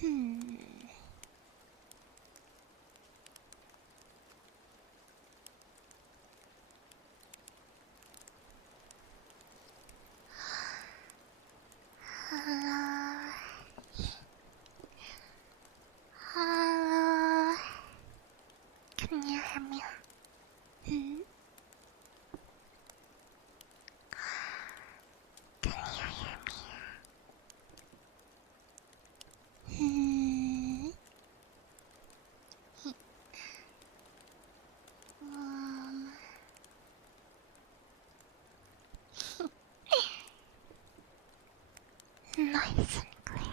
Hmm. Hello. Hello. Can you hear me? Hmm? Can you hear me? Hmm. Um. Nice and clear.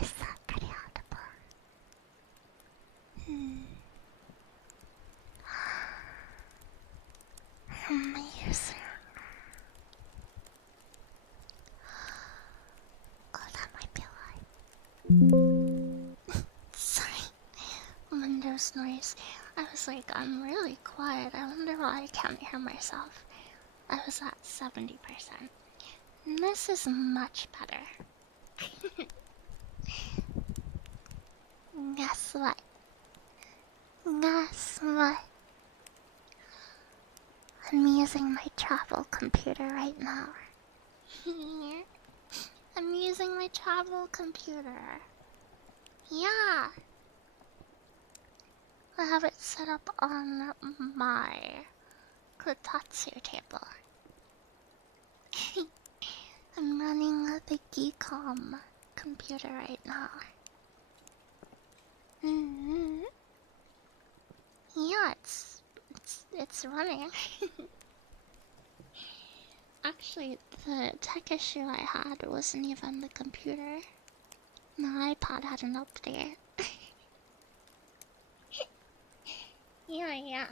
Is that pretty audible? Hmm. I'm using. Oh, that might be a lie. Sorry. Windows noise. I was like, I'm really quiet. I wonder why I can't hear myself. I was at 70%. This is much better. Guess what? Guess what? I'm using my travel computer right now. I'm using my travel computer. Yeah. I have it set up on my Kotatsu table. I'm running the Geekom computer right now. Yeah, it's running. Actually, the tech issue I had wasn't even the computer. My iPod had an update. Yeah.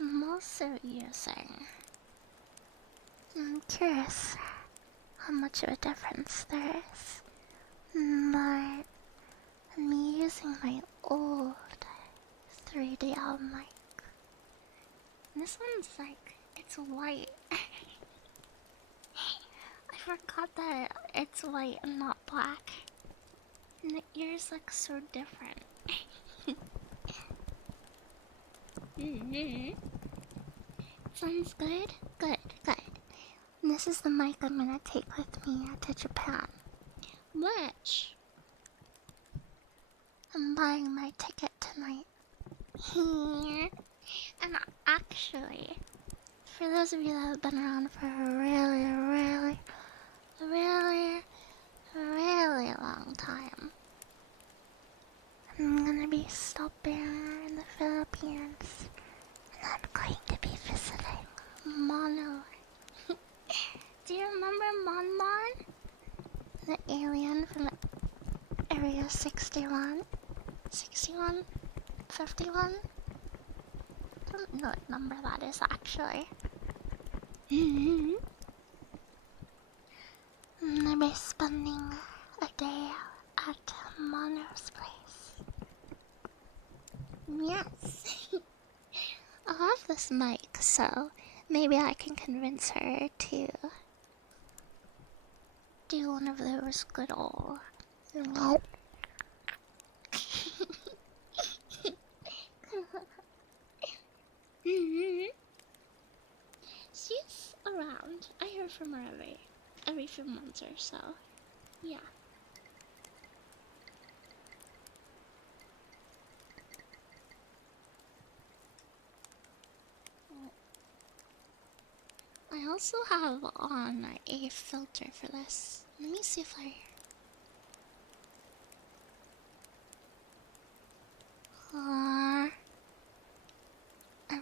I'm also using. I'm curious how much of a difference there is, but I'm using my old 3DL mic. This one's like, it's white. I forgot that it's white and not black. And the ears look so different. Sounds good? Good. This is the mic I'm gonna take with me to Japan. Which I'm buying my ticket tonight. And actually, for those of you that have been around for a really long time, I'm gonna be stopping in the Philippines, and I'm going to be visiting Mono. Do you remember Mon Mon? The alien from Area 61? 61? 51? I don't know what number that is actually. I'm gonna be spending a day at Mono's place. Yes. I have this mic, so maybe I can convince her to do one of those good old. She's around. I hear from her every few months or so. Yeah. I also have on a filter for this. Let me see if I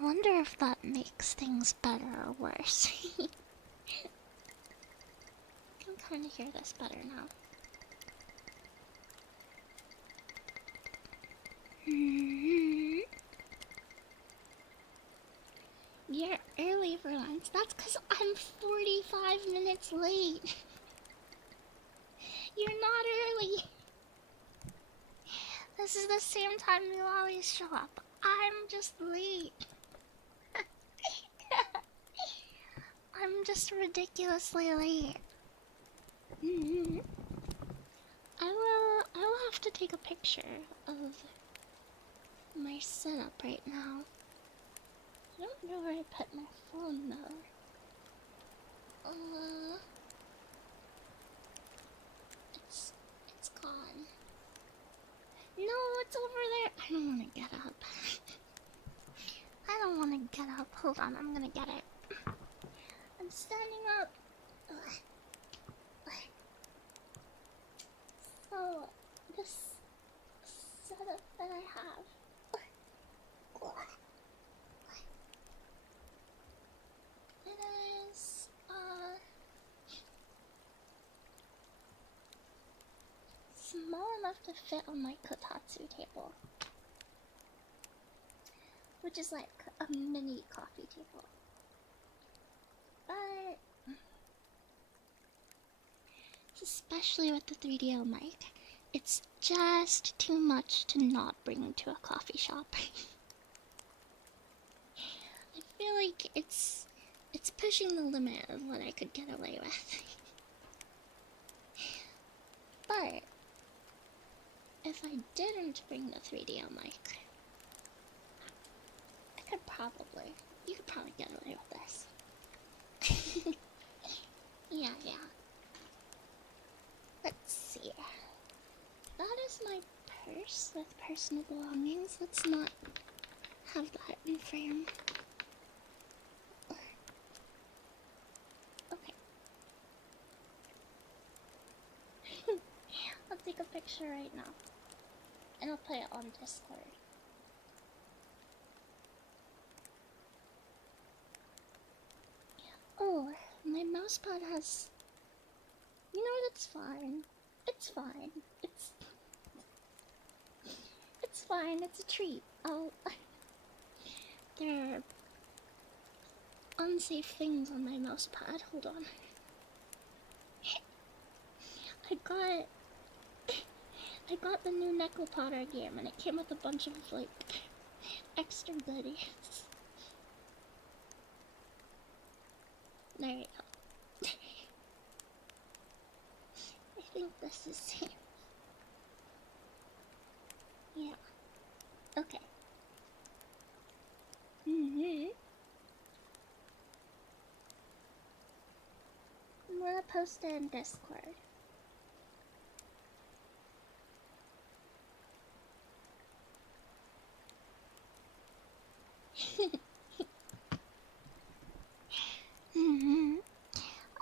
wonder if that makes things better or worse. I can kind of hear this better now. You're early for lunch. That's because I'm 45 minutes late. You're not early. This is the same time you always show up. I'm just late. I'm just ridiculously late. Mm-hmm. I will have to take a picture of my setup right now. I don't know where I put my phone though. It's gone. No, it's over there. I don't want to get up. I don't want to get up. Hold on, I'm gonna get it. I'm standing up. So, this setup that I have. It is, small enough to fit on my kotatsu table. Which is like a mini coffee table. But especially with the 3DO mic, it's just too much to not bring to a coffee shop. I feel like it's pushing the limit of what I could get away with. But if I didn't bring the 3DO mic, you could probably get away with this. Yeah. Let's see. That is my purse with personal belongings. Let's not have that in frame. Okay. I'll take a picture right now. And I'll put it on Discord. Oh, my mousepad has... You know what, it's fine. It's fine. It's fine, it's a treat. There are unsafe things on my mousepad. Hold on. I got the new Neko Potter game and it came with a bunch of like extra goodies. There you go. I think this is safe. Yeah. Okay. I'm gonna post it in Discord.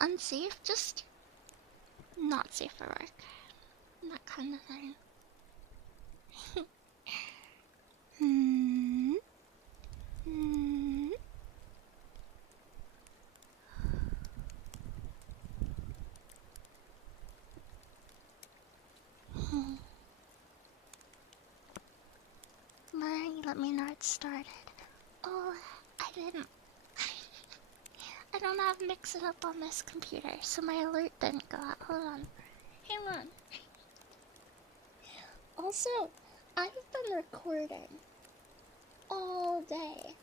Unsafe, just not safe for work. That kind of thing. Let me know it started. Oh, I didn't. I don't have Mix It Up on this computer, so my alert didn't go out. Hold on. Hang on. Also, I've been recording all day.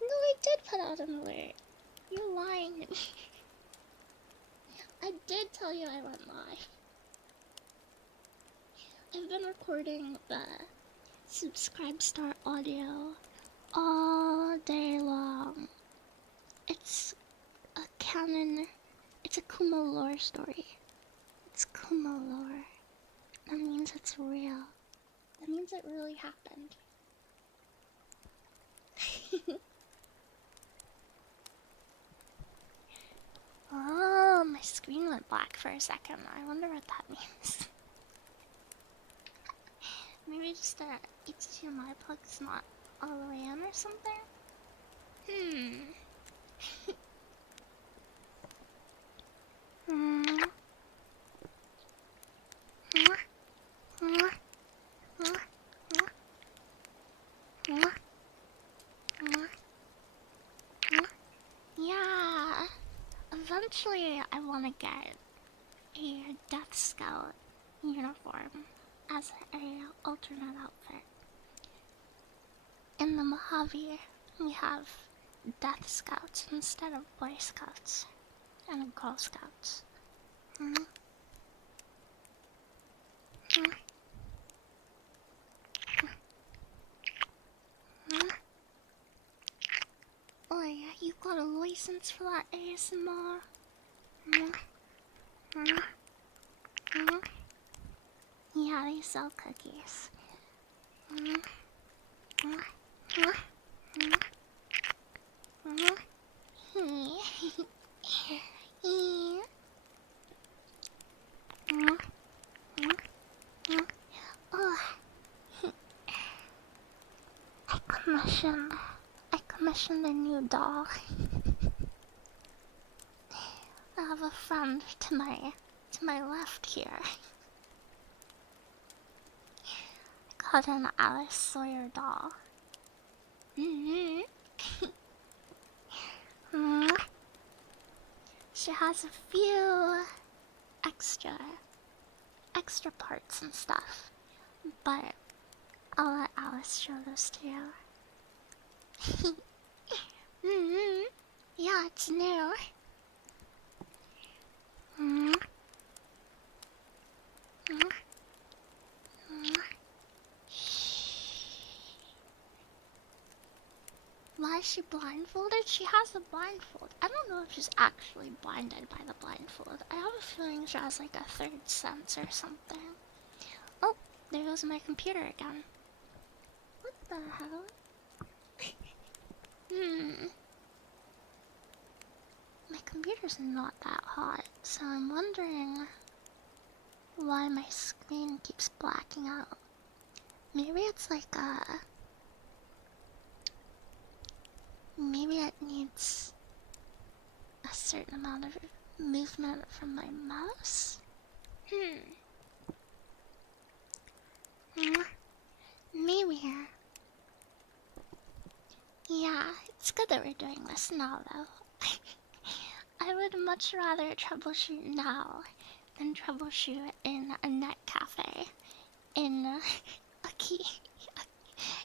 No, I did put out an alert. You're lying. I did tell you I went live. I've been recording the Subscribe Star audio all day long. It's a canon. It's a Kumo lore story. It's Kumo lore. That means it's real. That means it really happened. Oh, my screen went black for a second. I wonder what that means. Maybe just the HDMI plug's not all the way in or something? Yeah. Eventually, I want to get a Death Scout uniform as a alternate outfit. In the Mojave, we have Death Scouts instead of Boy Scouts and Girl Scouts. Mm. Mm. Mm. Oh yeah, you got a license for that ASMR? Mm. Mm. Mm. Yeah, they sell cookies. Mm. Mm. Mm. Mm. Mm. Mm. Mm. Oh, I commissioned a new doll. I have a friend to my left here. I got an Alice Sawyer doll. Mm-hmm. Mm. She has a few extra parts and stuff, but I'll let Alice show those to you. Mm-hmm. Yeah, it's new. Mm. Mm. Mm. Why is she blindfolded? She has a blindfold. I don't know if she's actually blinded by the blindfold. I have a feeling she has like a third sense or something. Oh, there goes my computer again. What the hell? My computer's not that hot, so I'm wondering why my screen keeps blacking out. Maybe it's like maybe it needs a certain amount of movement from my mouse? Maybe. Yeah, it's good that we're doing this now, though. I would much rather troubleshoot now than troubleshoot in a net cafe in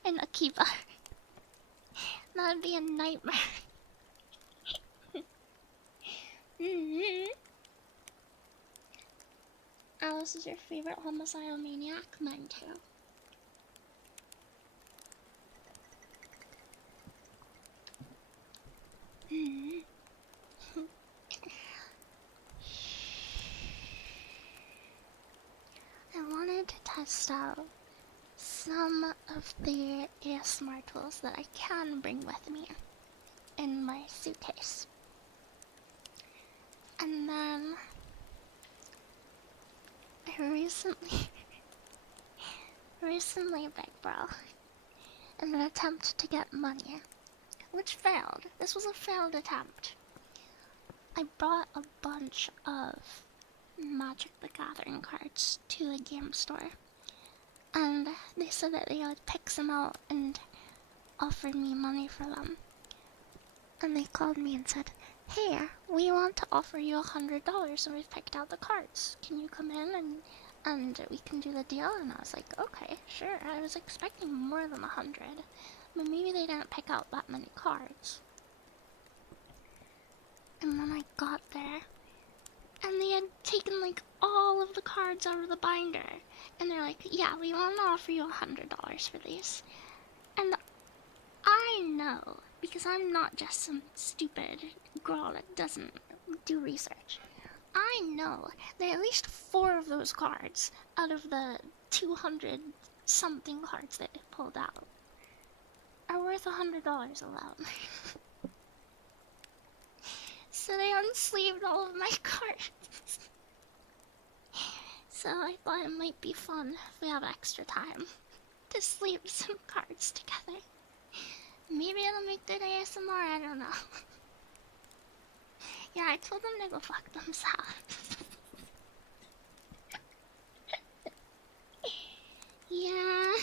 in Akiba. That would be a nightmare. Alice is your favorite homicidal maniac? Mine too. I wanted to test out some of the ASMR tools that I can bring with me in my suitcase. And then I recently, Big Bro, in an attempt to get money, which failed. This was a failed attempt. I brought a bunch of Magic the Gathering cards to a game store, and they said that they would pick some out and offered me money for them. And they called me and said, "Hey, we want to offer you $100 and we've picked out the cards. Can you come in and we can do the deal?" And I was like, okay, sure. I was expecting more than 100, but maybe they didn't pick out that many cards. And then I got there, and they had taken like all of the cards out of the binder, and they're like, "Yeah, we want to offer you $100 for these." And I know, because I'm not just some stupid girl that doesn't do research. I know that at least 4 of those cards out of the 200 something cards that they pulled out are worth $100 alone. So they unsleeved all of my cards. So I thought it might be fun if we have extra time to sleeve some cards together. Maybe it'll make good ASMR, I don't know. Yeah, I told them to go fuck themselves. Yeah.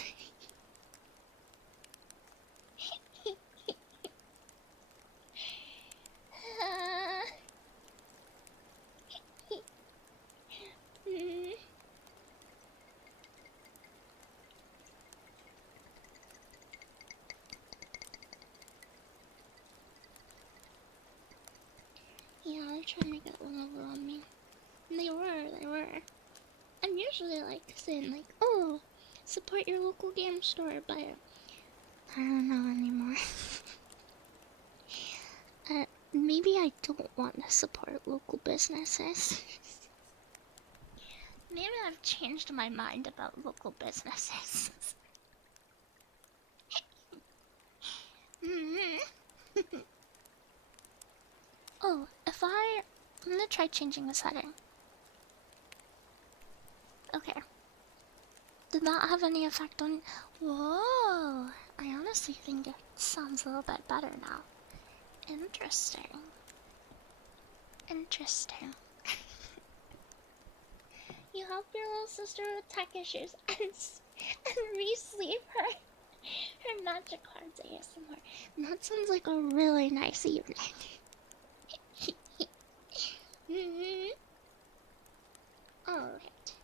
Yeah, they're trying to get one over on me. And they were. I'm usually like saying like, oh, support your local game store, but I don't know anymore. Maybe I don't want to support local businesses. Maybe I've changed my mind about local businesses. Oh, I'm gonna try changing the setting. Okay. Did that have any effect on... Whoa! I honestly think it sounds a little bit better now. Interesting. Interesting. You help your little sister with tech issues and re-sleeve her magic cards ASMR. That sounds like a really nice evening. Alright.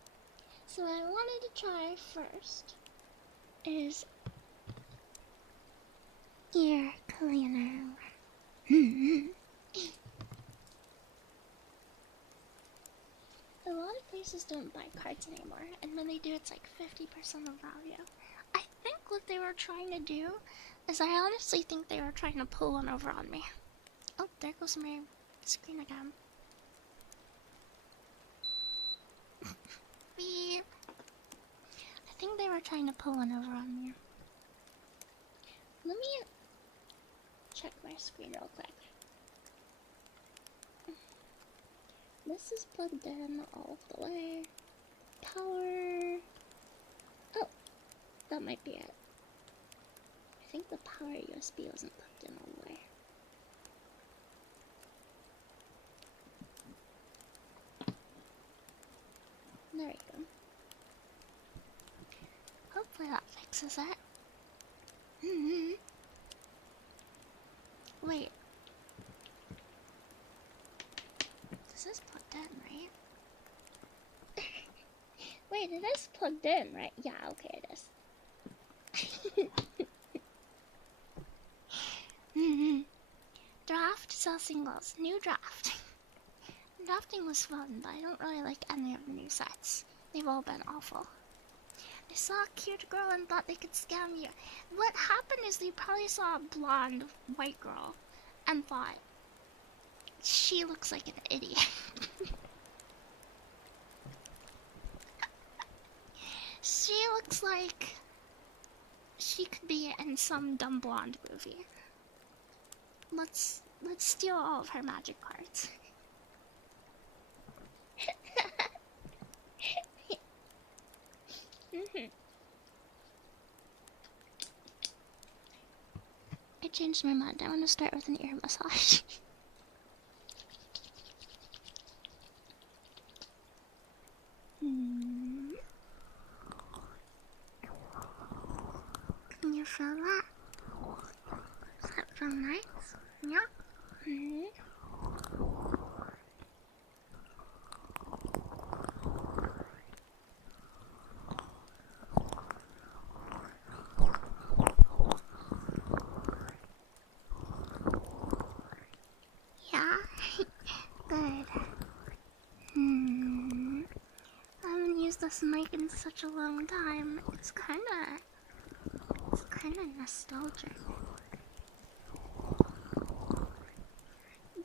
So what I wanted to try first is ear cleaner. A lot of places don't buy cards anymore, and when they do, it's like 50% of value. I think what they were trying to do is I honestly think they were trying to pull one over on me. Oh, there goes my screen again. Beep. I think they were trying to pull one over on me. Let me check my screen real quick. This is plugged in all the way. Power. Oh, that might be it. I think the power USB wasn't plugged in all the way. There we go. Hopefully that fixes it. Wait. This is plugged in, right? Wait, it is plugged in, right? Yeah, okay, it is. Draft, sell singles. New draft. Drafting was fun, but I don't really like any of the new sets. They've all been awful. They saw a cute girl and thought they could scam you. What happened is they probably saw a blonde white girl and thought, she looks like an idiot. She looks like she could be in some dumb blonde movie. Let's steal all of her magic cards. I changed my mind. I want to start with an ear massage. Can you feel that? Does that feel nice? Yeah? Yeah? Good. I haven't used this mic in such a long time. It's kinda nostalgic.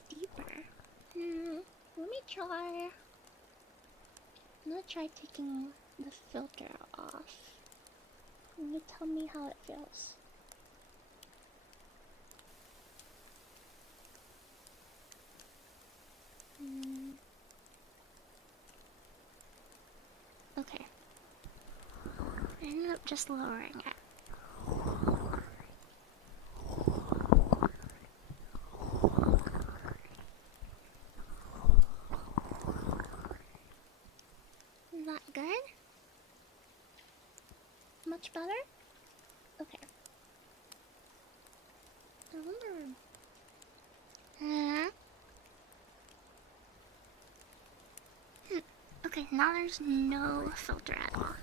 Deeper. Let me try. I'm gonna try taking the filter off. Can you tell me how it feels? Okay. I ended up just lowering it. Is that good? Much better? Okay. I wonder... Okay, now there's no filter at all.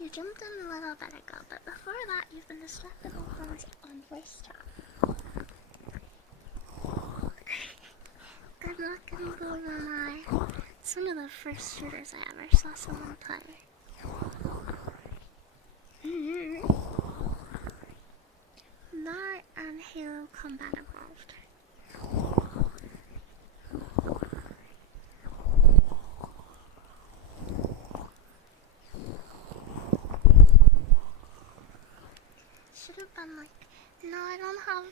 You jumped in a little better go. But before that, you've been distracted by friends on voice chat. Good luck and GoldenEye. It's one of the first shooters I ever saw someone play. That and Halo Combat Evolved. Should have been like, no, I don't have,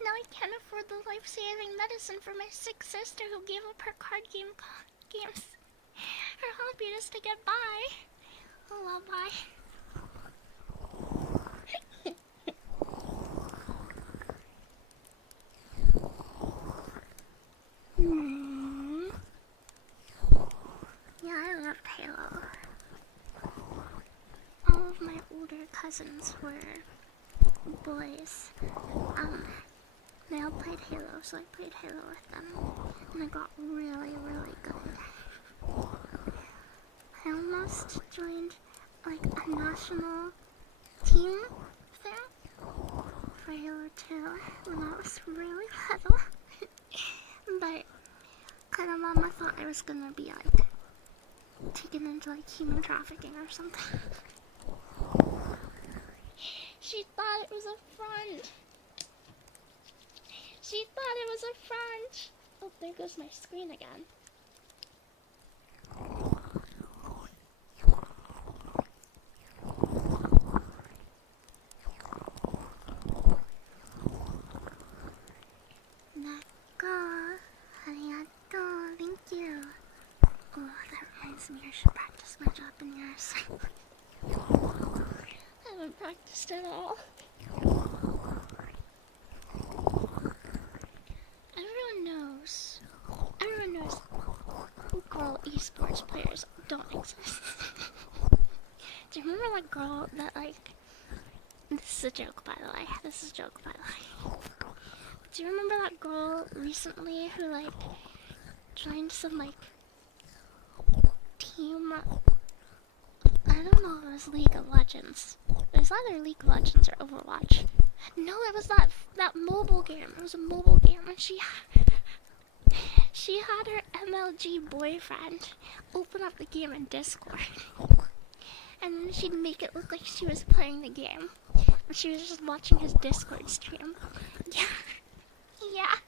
no, I can't afford the life-saving medicine for my sick sister who gave up her card games. Her hobby is to get by. Oh, well, bye. Yeah, I loved Halo. All of my older cousins were boys. They all played Halo, so I played Halo with them. And I got really, really good. I almost joined like a national team thing for Halo 2 when I was really little. But kind of mama thought I was gonna be like taken into like human trafficking or something. She thought it was a front. She thought it was a front. Oh, there goes my screen again. Arigato, thank you. Oh, that reminds me, I should practice my Japanese. I haven't practiced at all. Everyone knows girl esports players don't exist. Do you remember that girl that like, this is a joke by the way, do you remember that girl recently who like joined some like team, I don't know if it was League of Legends. It was either League of Legends or Overwatch. No, it was that mobile game. It was a mobile game, and she had her MLG boyfriend open up the game in Discord. And then she'd make it look like she was playing the game, but she was just watching his Discord stream. Yeah. Yeah.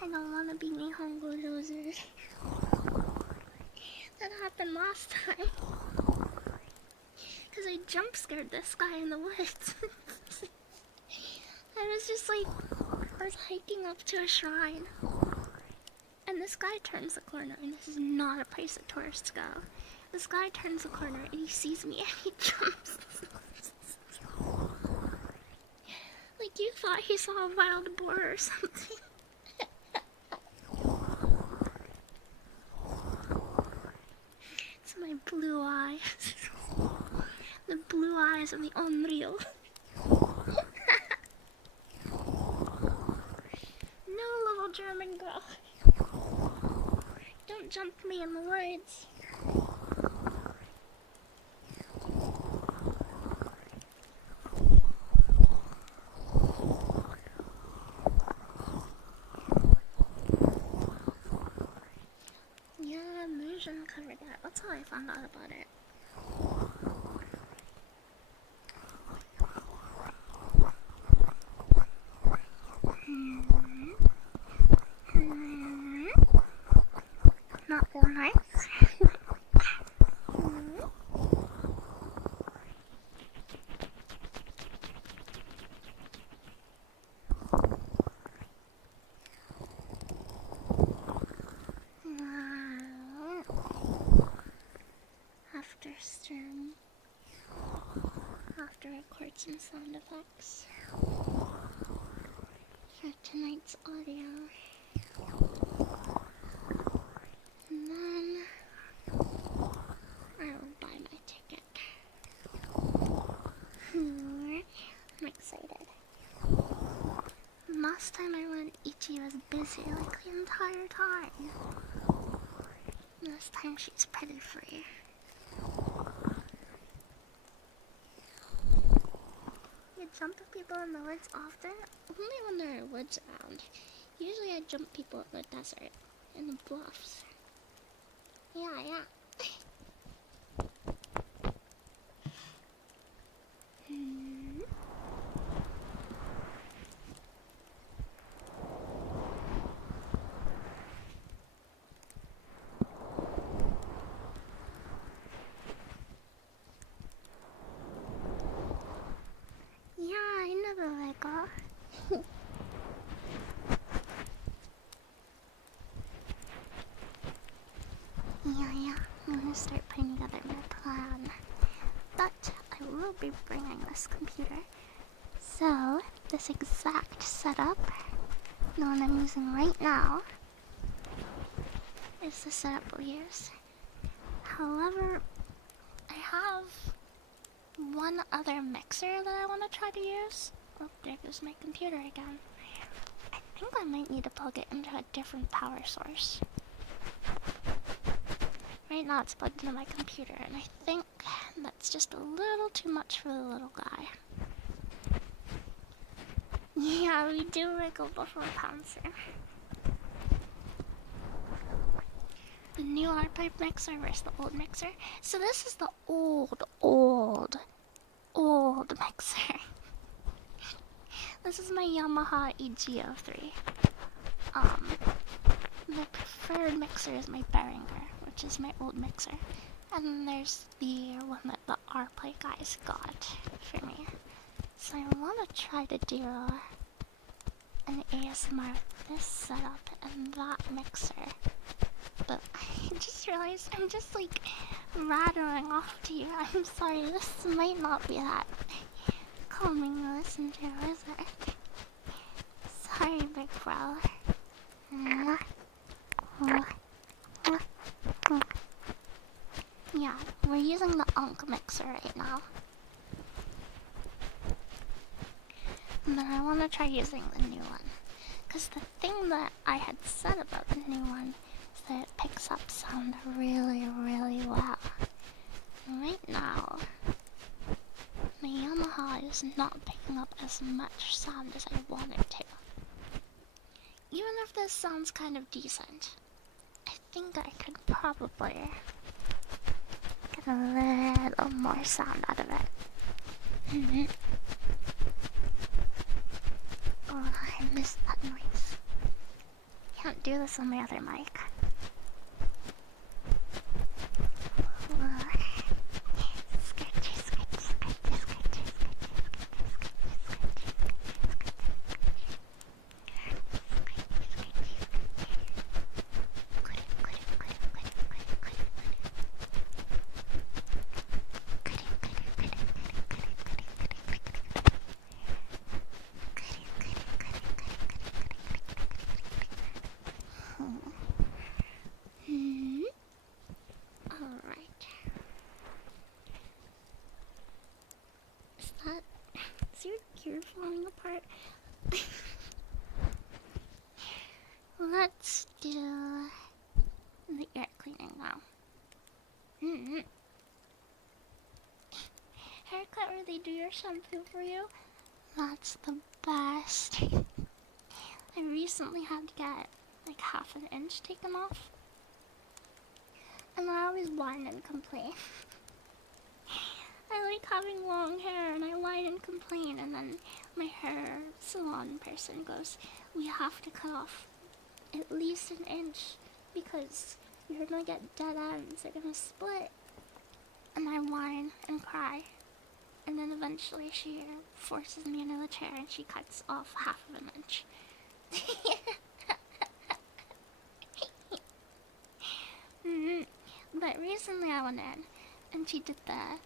I don't want to be Nihongo loser. That happened last time. Because I jump scared this guy in the woods. I was just like, I was hiking up to a shrine. And this guy turns the corner, and this is not a place that tourists go. This guy turns the corner, and he sees me, and he jumps. Like you thought he saw a wild boar or something. It's my blue eyes. The blue eyes of the unreal. No, little German girl. Don't jump me in the woods. Yeah, Immersion covered that. That's how I found out about it. Not all night. After stream, after I record some sound effects for tonight's audio. last time I went, Ichi was busy like the entire time. This time she's pretty free. You jump at people in the woods often? Only when there are woods around. Usually I jump people in the desert, in the bluffs. Yeah. Yeah, I never like off. Yeah. I'm gonna start putting together my plan. But I will be bringing this computer. So, this exact setup, the one I'm using right now, is the setup we'll use. However, I have one other mixer that I want to try to use. Oh, there goes my computer again. I think I might need to plug it into a different power source. Right now it's plugged into my computer, and I think that's just a little too much for the little guy. Yeah, we do wiggle before pouncing. The new R-pipe mixer versus the old mixer. So this is the old mixer. This is my Yamaha EG03. The preferred mixer is my Behringer, which is my old mixer. And then there's the one that the R-pipe guys got for me. So I want to try to do an ASMR with this setup and that mixer. But I just realized I'm just like rattling off to you. I'm sorry, this might not be that calming to listen to, is it? Sorry, big bro. Yeah, we're using the Unk mixer right now. And then I want to try using the new one. Because the thing that I had said about the new one is that it picks up sound really, really well. And right now, my Yamaha is not picking up as much sound as I want it to. Even if this sounds kind of decent, I think I could probably get a little more sound out of it. Oh, I missed that noise. Can't do this on my other mic. Is your gear falling apart? Let's do the ear cleaning now. Haircut where they do your shampoo for you? That's the best. I recently had to get like half an inch taken off. And I always whine and complain. I like having long hair and I whine and complain, and then my hair salon person goes, we have to cut off at least an inch because you're gonna get dead ends, they're gonna split. And I whine and cry, and then eventually she forces me into the chair and she cuts off half of an inch. But recently I went in and she did the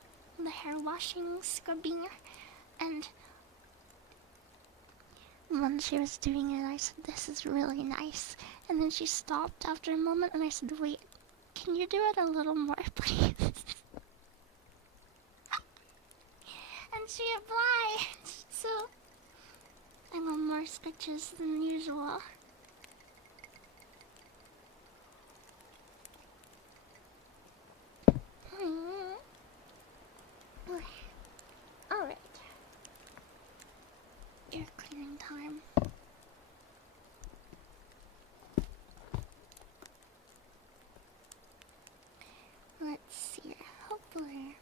hair washing scrubbing, and when she was doing it I said, this is really nice, and then she stopped after a moment and I said, wait, can you do it a little more please? And she obliged. So I got more stitches than usual. Alright. Ear cleaning time. Let's see. Hopefully.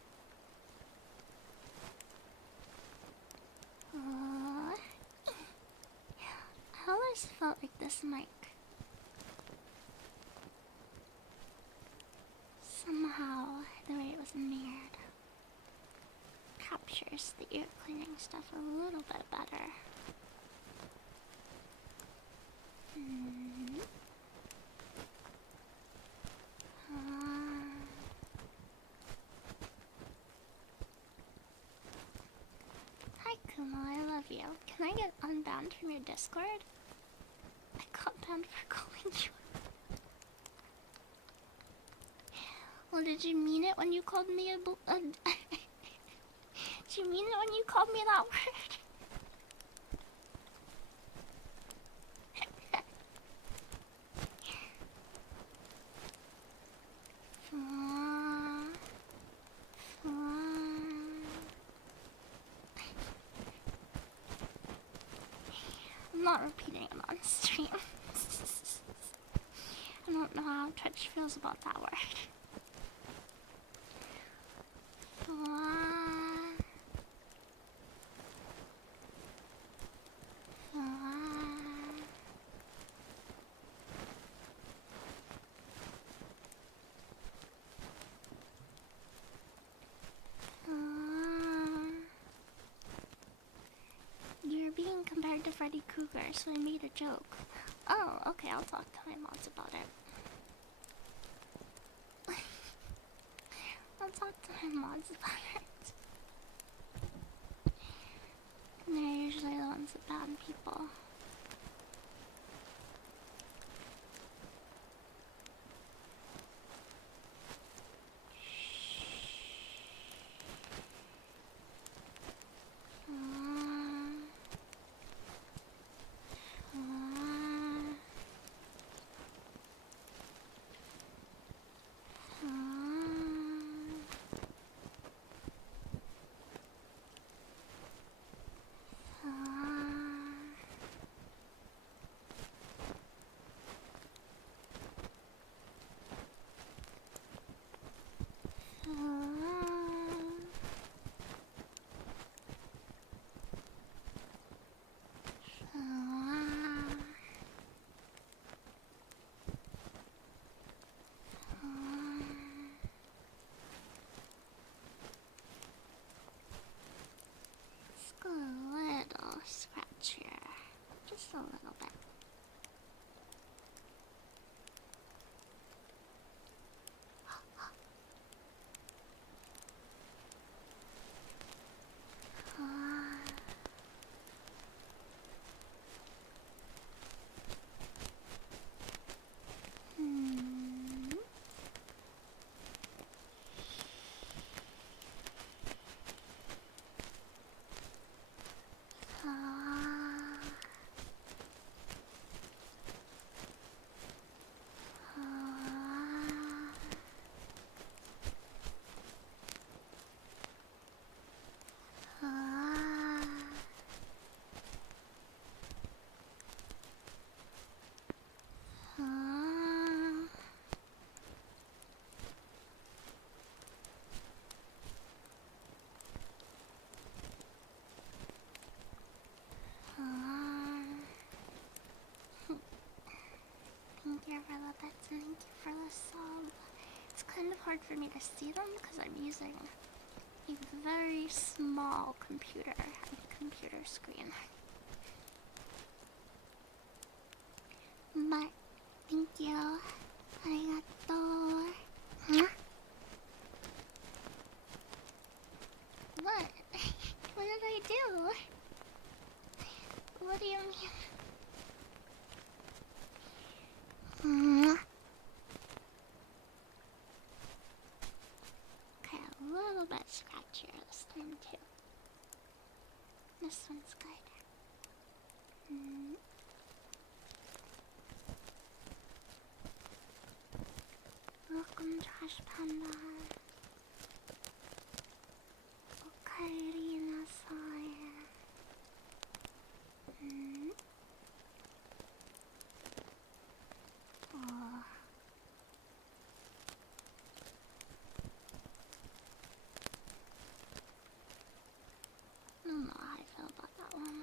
I always felt like this mic somehow, the way it was made, captures the ear cleaning stuff a little bit better. Hi Kumo, I love you. Can I get unbanned from your Discord? I got banned for calling you. Well, did you mean it when you called me a did you mean it when you called me that word? I'm not repeating it on stream. I don't know how Twitch feels about that word. You're being compared to Freddy Krueger, so I made a joke. Oh, okay, I'll talk to my mods about it. I'll talk to my mods about it. And they're usually the ones that ban people. A little scratch here. Just a little bit. Thank you for the bits and thank you for the sub. It's kind of hard for me to see them because I'm using a very small computer screen. But thank you. Arigato. Huh? What? What did I do? What do you mean? Okay, a little bit scratchier this time too. This one's good. Mm. Welcome, Trash Panda. Okaeri nasai. Mm. Oh. I don't know how I feel about that one.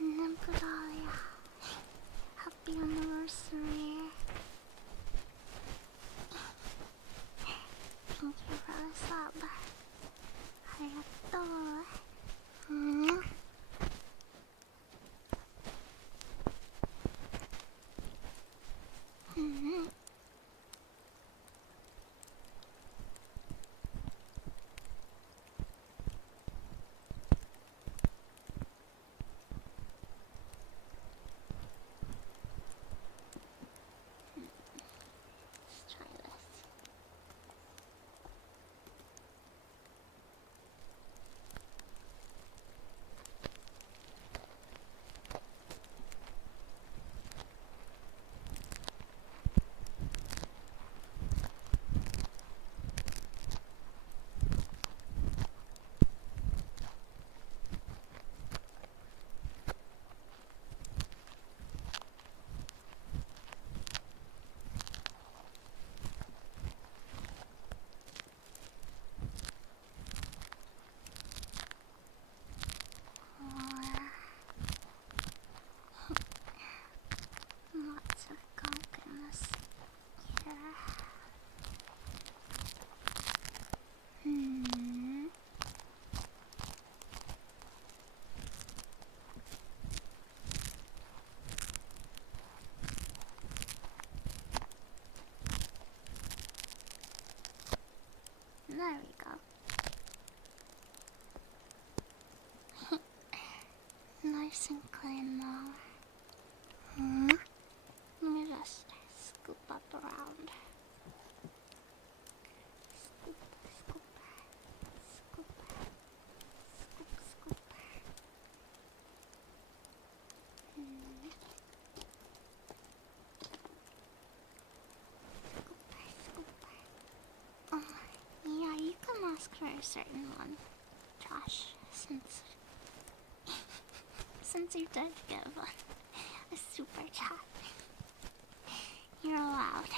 Nimbudalia, happy anniversary. Thank you for the sub. Arigato. Mm. Mm. Let's try this. Lots of gunk in this here. Hmm. There we go. Nice and clean now. Hmm. Let me just scoop up around. Scoop, scoop, scoop, scoop, scoop. Hmm. Scoop, scoop. Yeah, you can ask for a certain one, Josh, since you did give a super chat. You're allowed.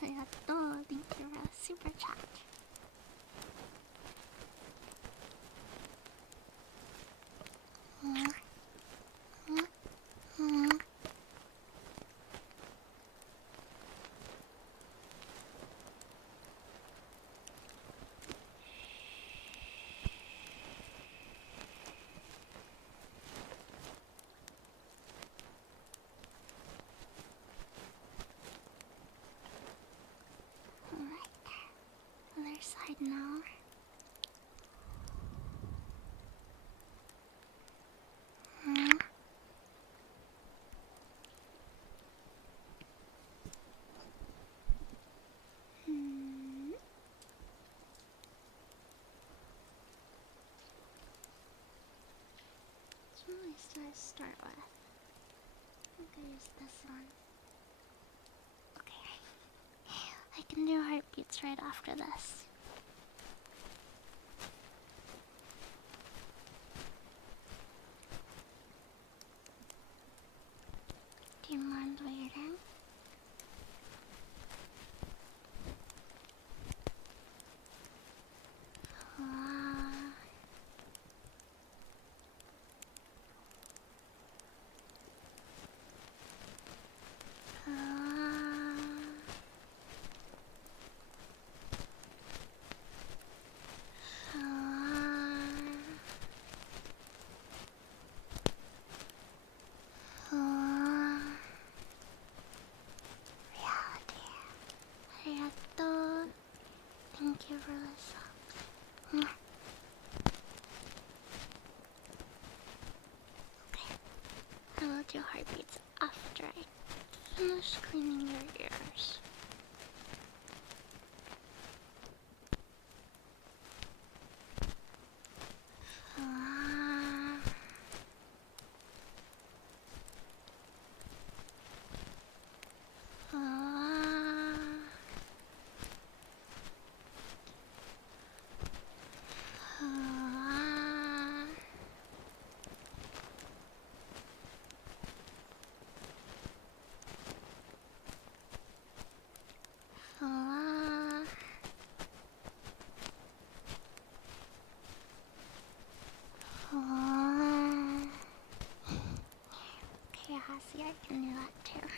Arigato, thank you for a super chat. Other side now. Which one do I start with? I think I use this one. Okay. I can do heartbeats right after this. Do you mind waiting? really sucks. Okay, I will do heartbeats after I finish cleaning your ears. Okay, Hassie, I can do that too.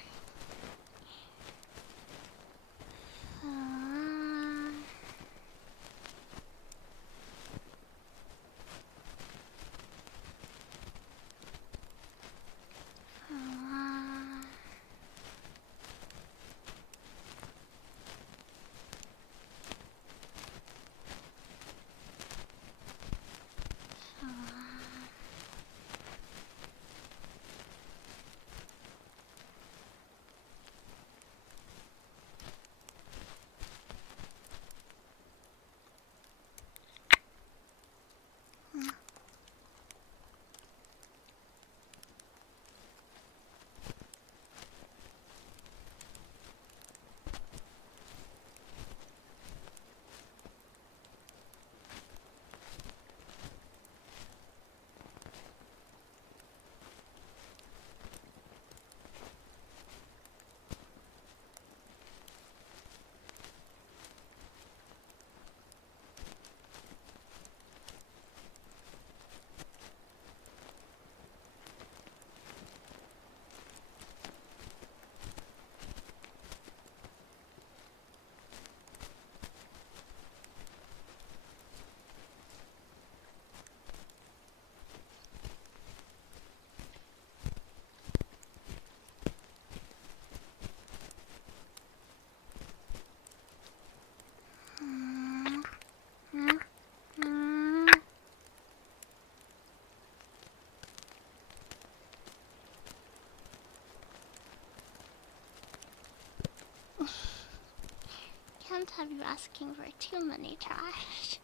Can't have you asking for too many tries.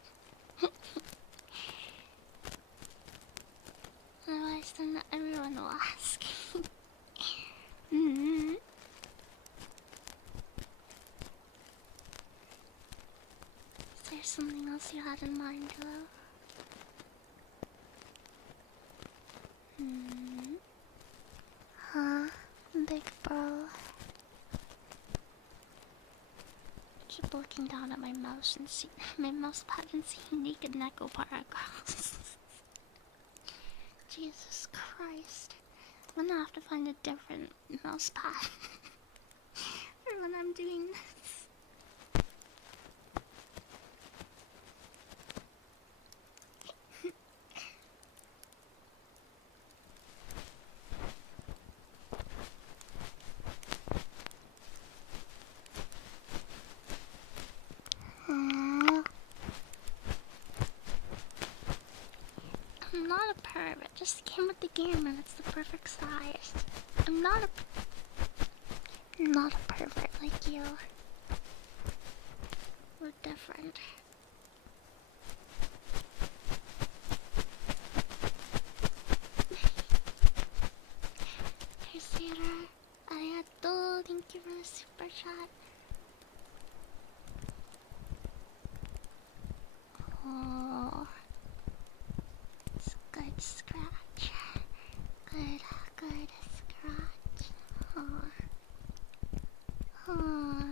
Otherwise, then everyone will ask. Is there something else you had in mind, though? Huh? Big bro? Keep looking down at my mouse and see my mouse pad and see naked Neko paracross. Jesus Christ. I'm gonna have to find a different mouse pad for when I'm doing this. I'm not a perv, it just came with the game and it's the perfect size. I'm not a pervert like you. We're different. Crusader, arigato, thank you for the super chat. Oh, it's good scratch. Good scratch. Oh. Oh.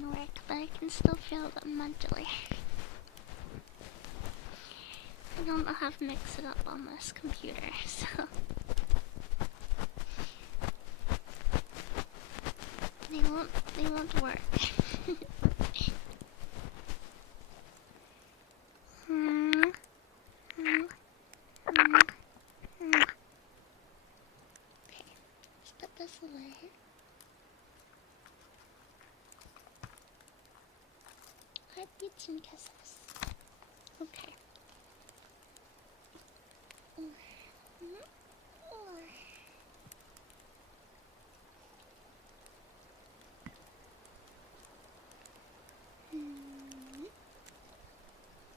doesn't work, but I can still feel them mentally. I don't know how to mix it up on this computer, so... They won't work. Okay, let's put this away. Heartbeats and kisses. Okay.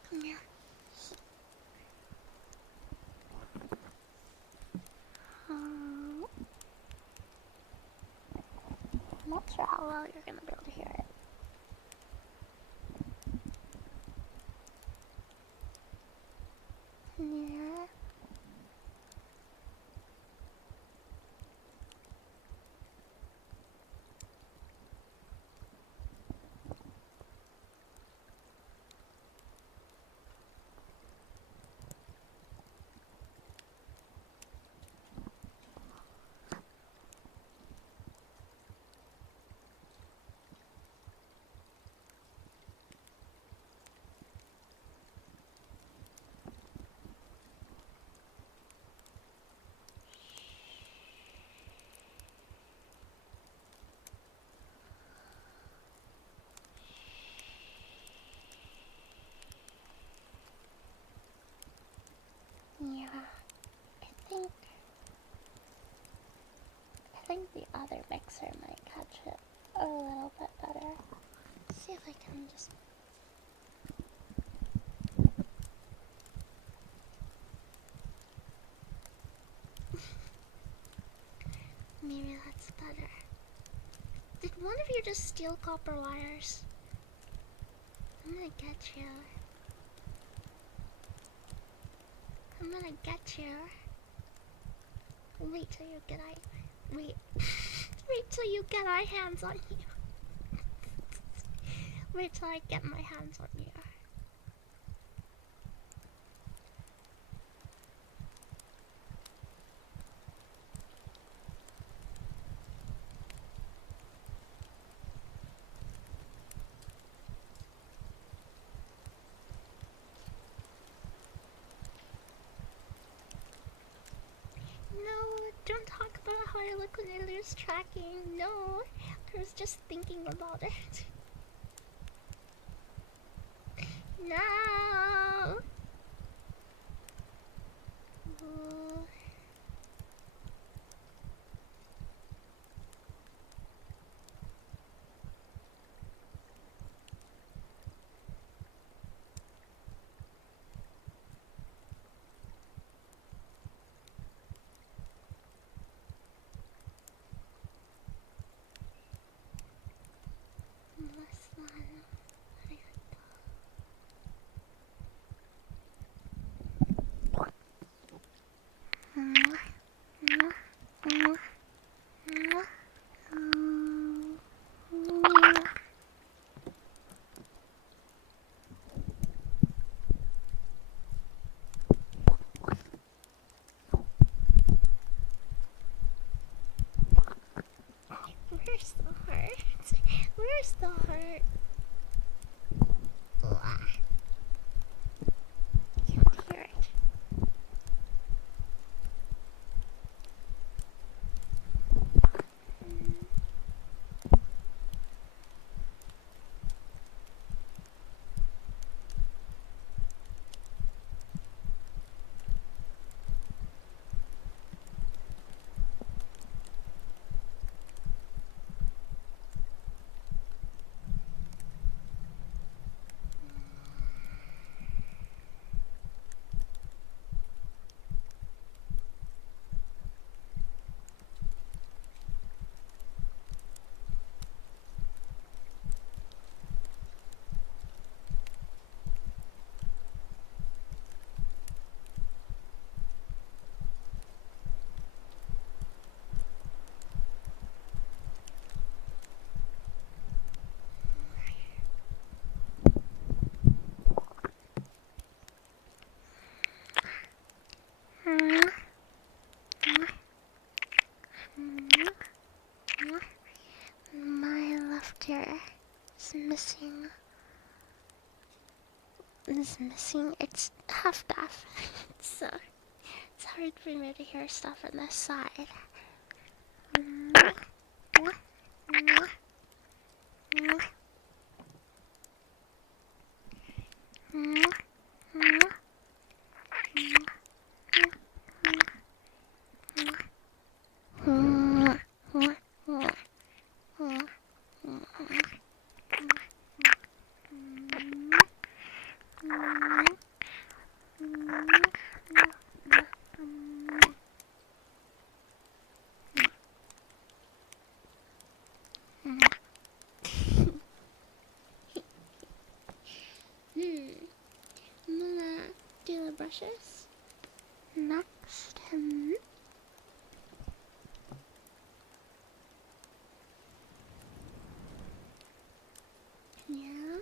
Come here. I'm not sure how well you're gonna be able to hear it. Yeah. Yeah, I think the other mixer might catch it a little bit better. Let's see if I can just... Maybe that's better. Did one of you just steal copper wires? I'm gonna get you. I'm gonna get you. Wait till you get wait. Wait till you get our hands on you. Wait till I get my hands on you. No, don't talk about how I look when I lose tracking. No, I was just thinking about it. No. Ooh. Less than. Where's the heart? Where's the heart? Can't hear it. missing. It's half deaf, so it's hard for me to hear stuff on this side. I'm gonna do the brushes next. Yeah.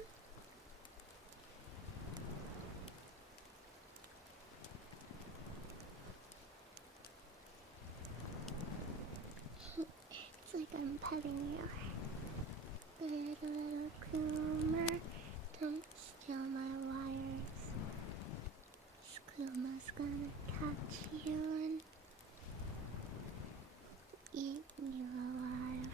It's like I'm petting you. Little Kumo, don't steal my wires. Kumo's gonna catch you and eat you alive.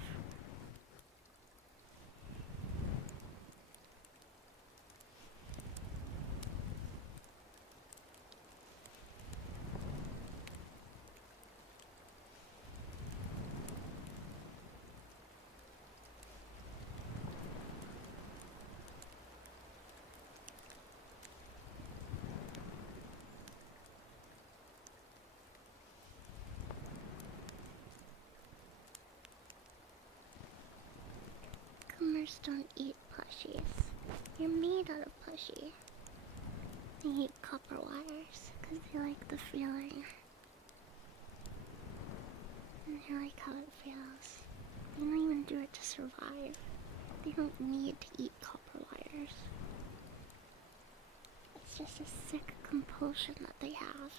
Kummers don't eat plushies. You're made out of plushie. They eat copper wires because they like the feeling. And they like how it feels. They don't even do it to survive. They don't need to eat copper wires. It's just a sick compulsion that they have.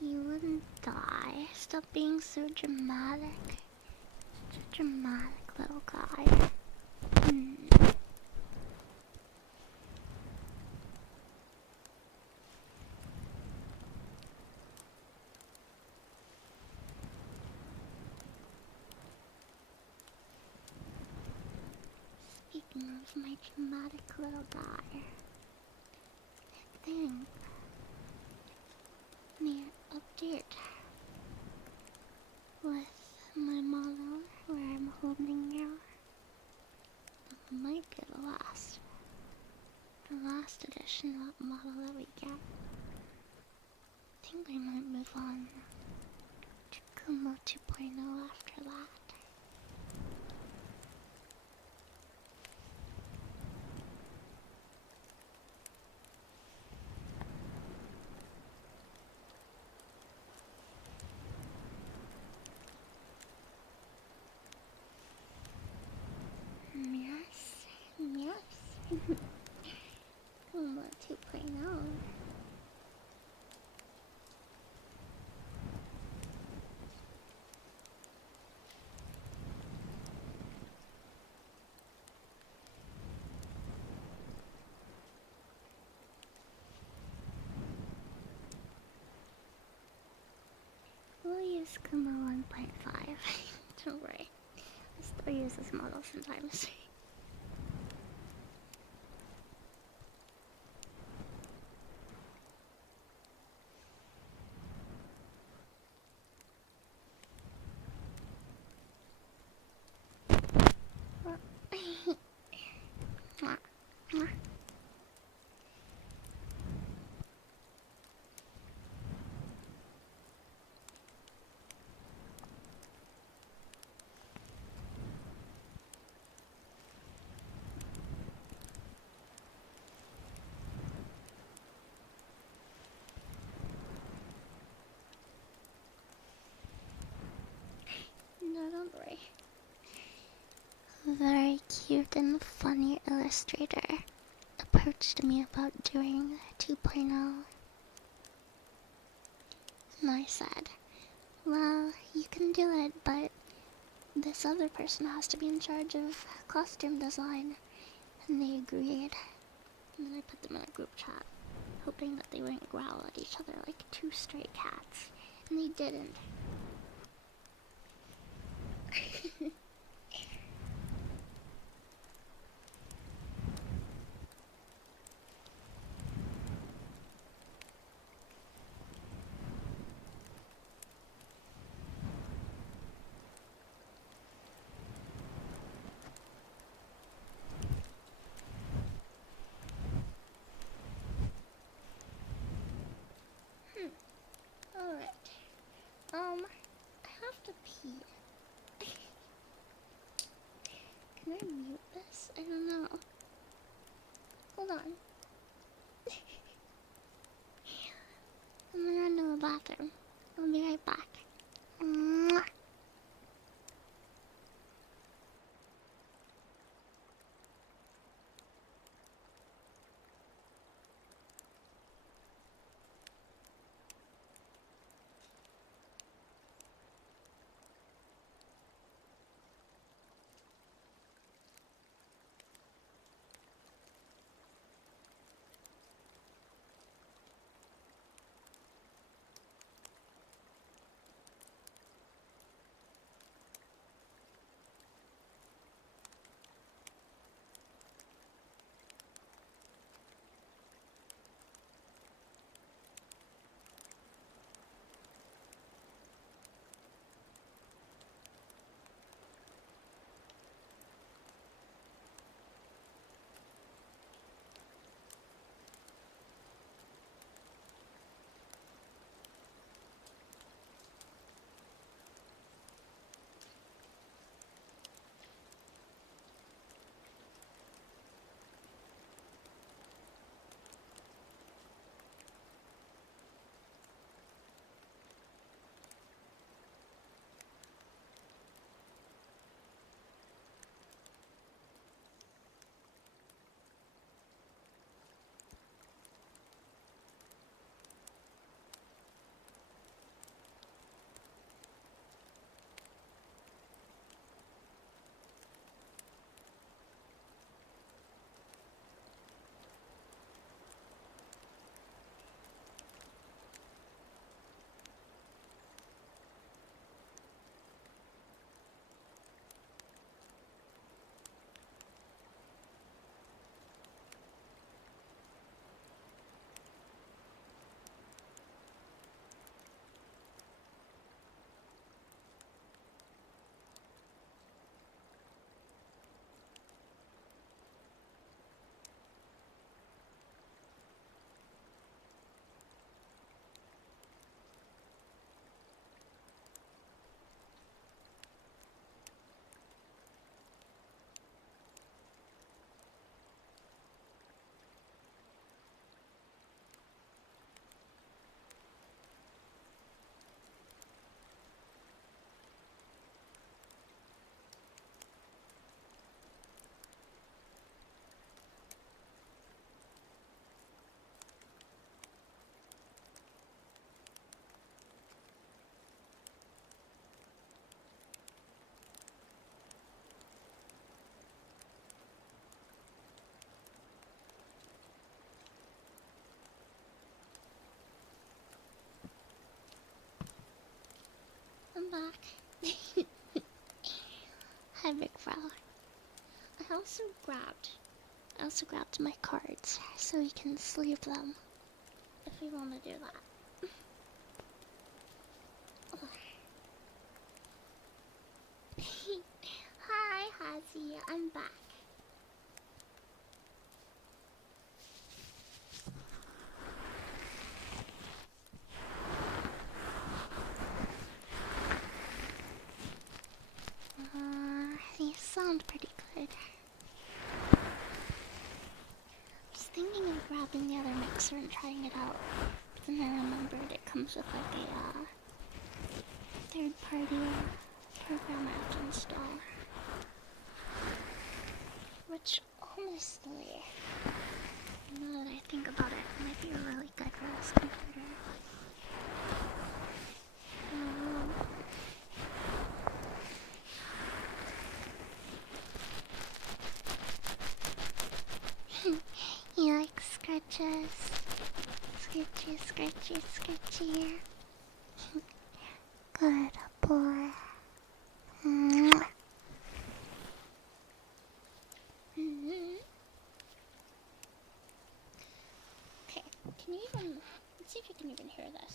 You wouldn't die. Stop being so dramatic. Such a dramatic little guy. Speaking of my dramatic little guy, I think the update with my model where I'm holding you might be the last edition of that model that we get. I think I might move on to Kumo 2.0 after that. Yes. Kumo 2.0. We'll use Kumo 1.5. Don't worry. I still use this model sometimes. some funny illustrator approached me about doing 2.0. And I said, well, you can do it, but this other person has to be in charge of costume design. And they agreed. And then I put them in a group chat, hoping that they wouldn't growl at each other like two stray cats. And they didn't. Alright. I have to pee. Can I mute this? I don't know. Hold on. I'm gonna run to the bathroom. I'll be right back. Mwah. I'm back. Hi, Big Frog. I also grabbed my cards so we can sleeve them if we want to do that. Hi, Hazy. I'm back. These sound pretty good. I was thinking of grabbing the other mixer and trying it out, but then I remembered it comes with like a third-party program I have to install. Which, honestly, now that I think about it, might be really good for this computer. You like scratches? Scratchy, scratchy, scratchy. Good boy. Okay, can you even... Let's see if you can even hear this.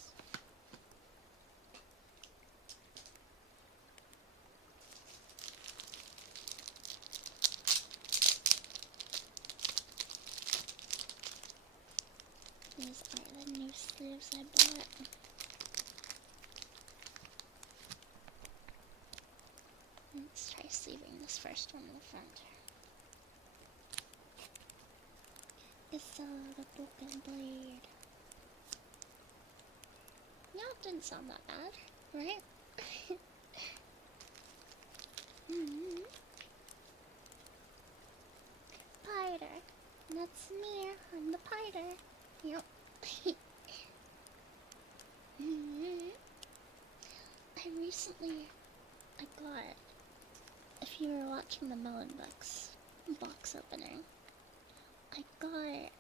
These are the new sleeves I bought. Let's try sleeving this first one in the front. It's the broken blade. No, it didn't sound that bad, right? Spider. That's me. I'm the spider. Yep. I got, if you were watching the Melon box opening, I got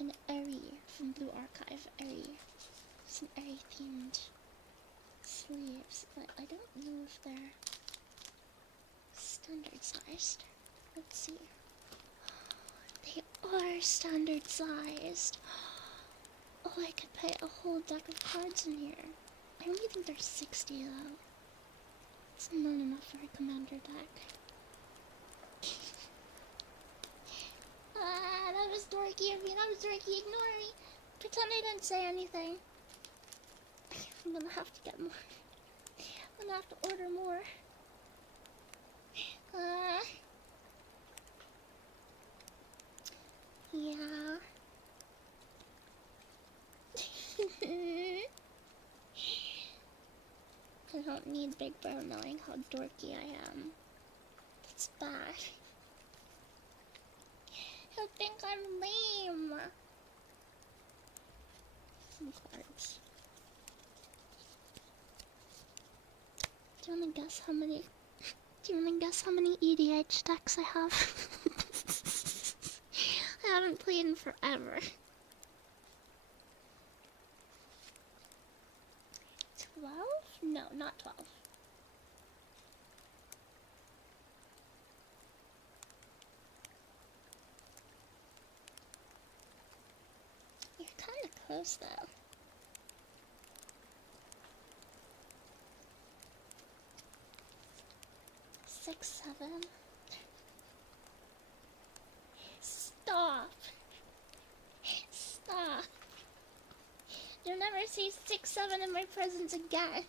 an Eri from Blue Archive. Eri. Some Eri themed sleeves, but I don't know if they're standard sized. Let's see. They are standard sized. Oh, I could put a whole deck of cards in here. I only think they're 60 though. It's not enough for a commander deck. That was dorky of me. That was dorky. Ignore me. Pretend I didn't say anything. I'm gonna have to get more. I'm gonna have to order more. Yeah. I don't need Big Bro knowing how dorky I am. That's bad. He'll think I'm lame. Some cards. Do you wanna guess how many? Do you wanna guess how many EDH decks I have? I haven't played in forever. 12? No, not 12. You're kind of close though. 6, 7. Stop. Stop. You'll never see 6, 7 in my presence again.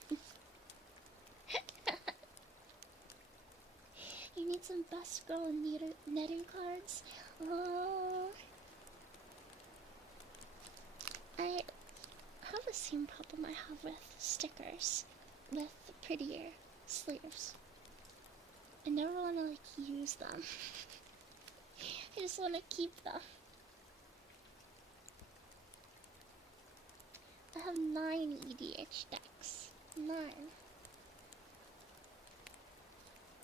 You need some best girl and netting cards? Oh. I have the same problem I have with stickers. With prettier sleeves. I never want to, like, use them. I just want to keep them. I have 9 EDH decks. 9.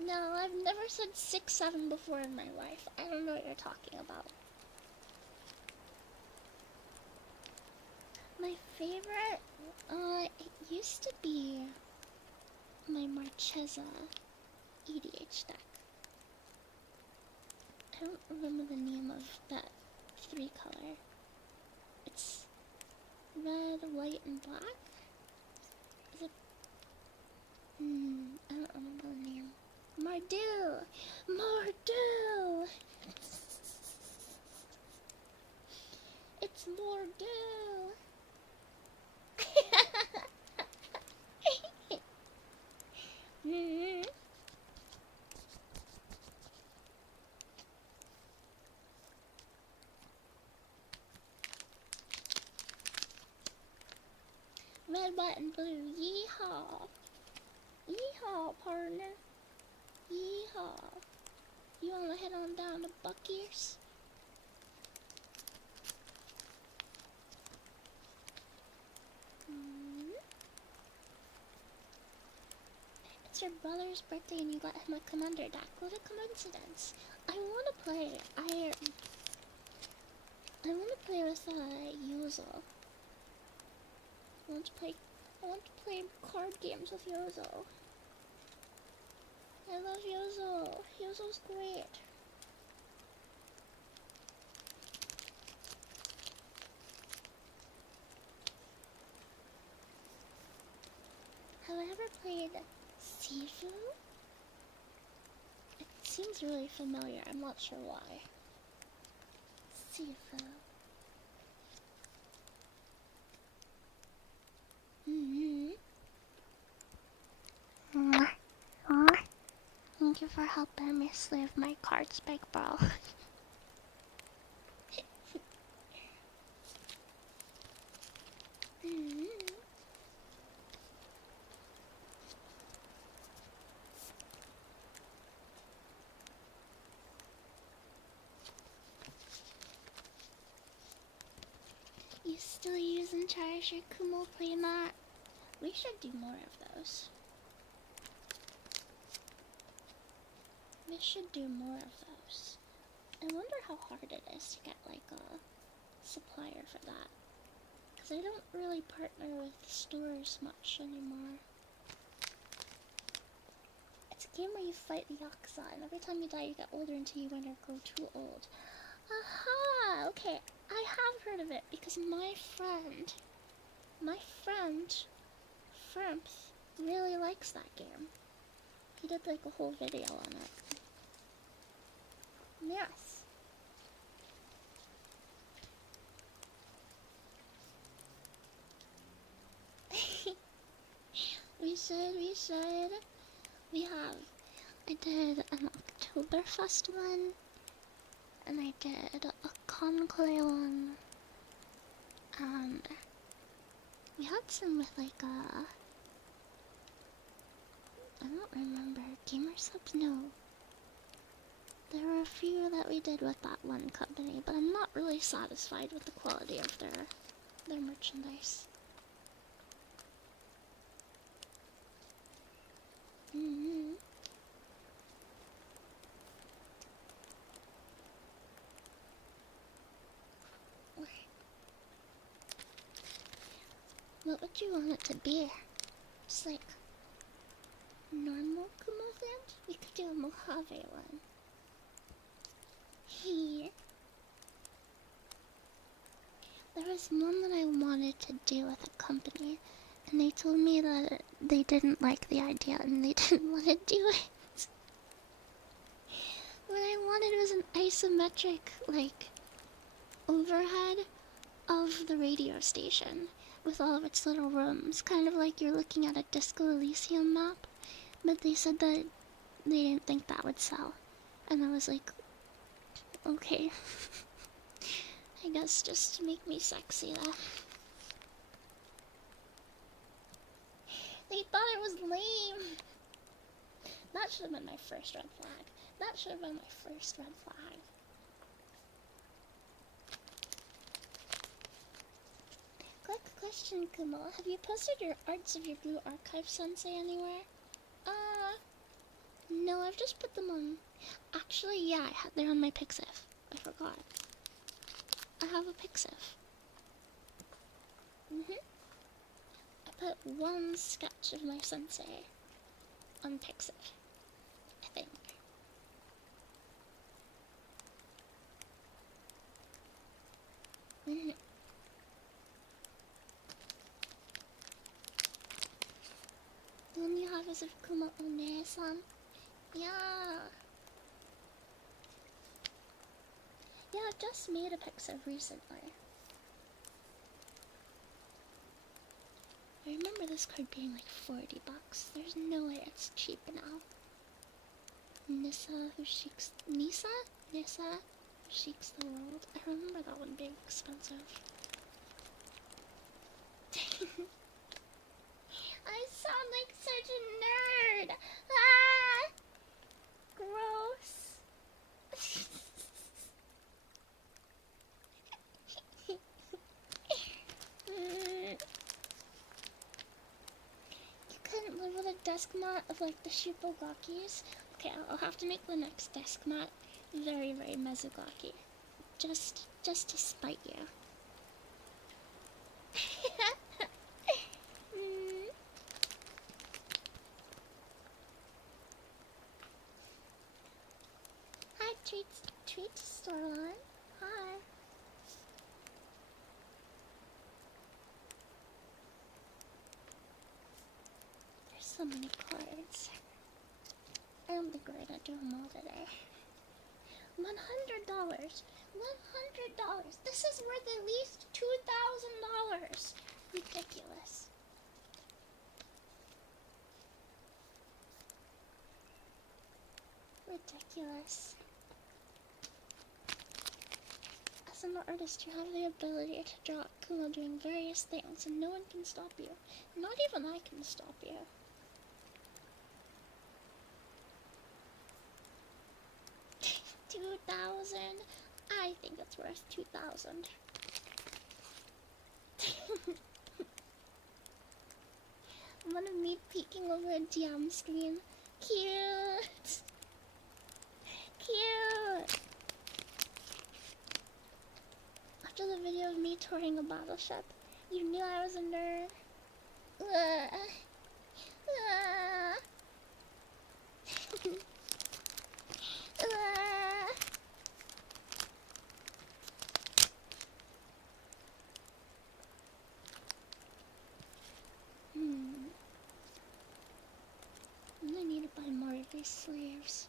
No, I've never said 6, 7 before in my life. I don't know what you're talking about. My favorite, it used to be my Marchesa EDH deck. I don't remember the name of that 3 color. It's red, white, and black? Is it? I don't remember the name. Mardu! Mardu! It's Mardu! Red, white, and blue. Yeehaw! Yeehaw, partner! Yeehaw! You wanna head on down to Bucky's? It's your brother's birthday and you got him a commander deck. What a coincidence. I wanna play. I wanna play with Yozo. I want to play card games with Yozo. I love Yozo. Yozo's great. Have I ever played Sifu? It seems really familiar. I'm not sure why. Sifu. Thank you for helping me save my cards, big bro. You still use and cherish your Kumo playmat? We should do more of those. We should do more of those. I wonder how hard it is to get like a supplier for that. Because I don't really partner with stores much anymore. It's a game where you fight the Yakuza, and every time you die you get older until you win or grow too old. Aha! Okay, I have heard of it because my friend, Frimps, really likes that game. He did like a whole video on it. Yes. We should. I did an Oktoberfest one, and I did a Conclave one, and we had some with like I don't remember, Gamer Subs? No. There were a few that we did with that one company, but I'm not really satisfied with the quality of their merchandise. What would you want it to be? Just like normal Kumo themed? We could do a Mojave one. Here. There was one that I wanted to do with a company, and they told me that they didn't like the idea and they didn't want to do it. What I wanted was an isometric, like, overhead of the radio station with all of its little rooms, kind of like you're looking at a Disco Elysium map, but they said that they didn't think that would sell, and I was like, okay. I guess just to make me sexy then. They thought it was lame. That should have been my first red flag. That should have been my first red flag. Quick question, Kumo. Have you posted your arts of your Blue Archive Sensei anywhere? No, I've just put them on. Actually, yeah, they're on my Pixif. I forgot. I have a Pixif. I put one sketch of my sensei on Pixif, I think. The one you have is of Kumo One-san. Yeah. Yeah, I've just made a Pixif recently. I remember this card being like $40. There's no way it's cheap now. Nissa who shakes the world. I remember that one being expensive. I sound like such a nerd. Ah! Gross. desk mat of like the Shupogakis. Okay, I'll have to make the next desk mat very, very Mezugaki. Just to spite you. Hi, Treats Starline. Hi. There's so many cards. I don't think we're gonna do them all today. $100. $100. This is worth at least $2,000. Ridiculous. Ridiculous. As an artist, you have the ability to draw Kumo doing various things, and no one can stop you. Not even I can stop you. $2,000. I think it's worth $2,000. One of me peeking over a DM screen. Cute. Cute. After the video of me touring a battleship, you knew I was a nerd. I'm gonna need to buy more of these sleeves.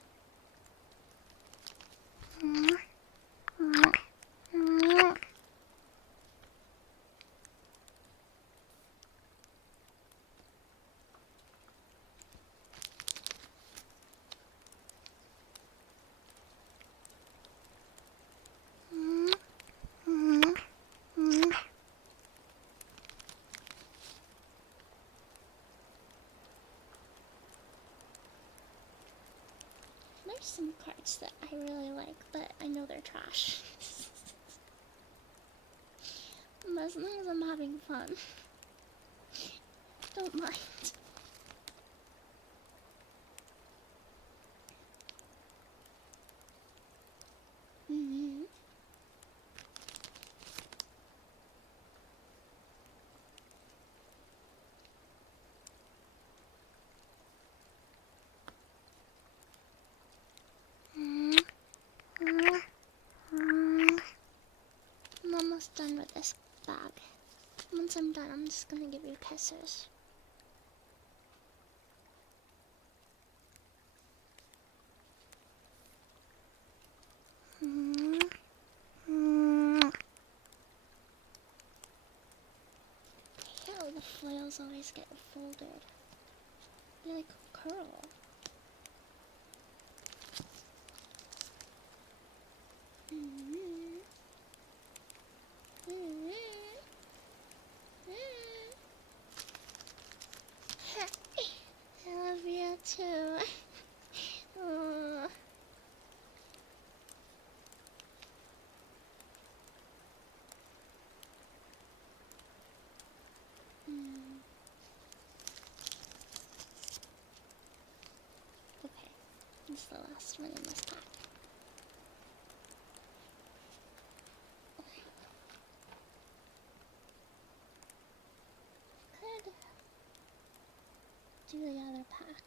There's some cards that I really like, but I know they're trash. But as long as I'm having fun, don't mind. I'm almost done with this bag. Once I'm done, I'm just gonna give you kisses. I hate how the flails always get folded. They like curl. I love you too. Aww. Okay, this is the last one in this pack. Could do the other pack,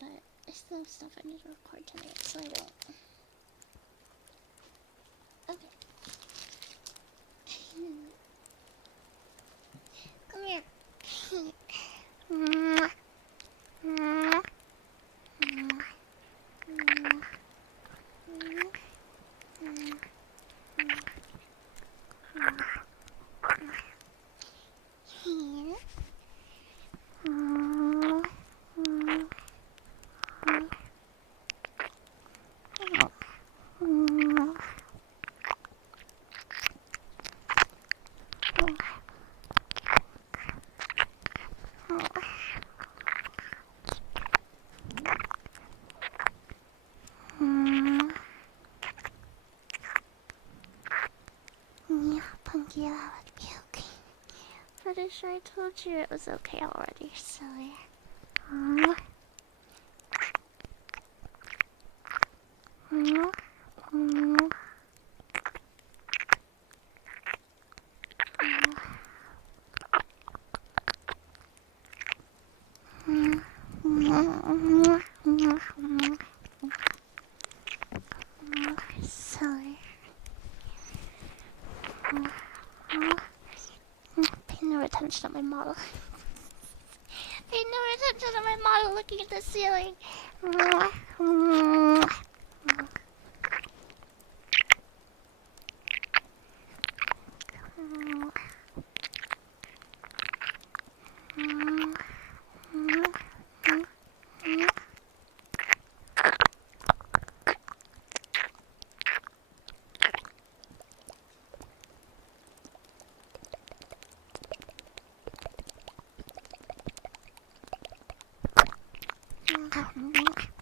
but I still have stuff I need to record tonight, so I won't. Okay. Come here. Yeah, that would be okay. Pretty sure I told you it was okay already, silly. Silly. Pay no attention to my model. Pay no attention to my model looking at the ceiling.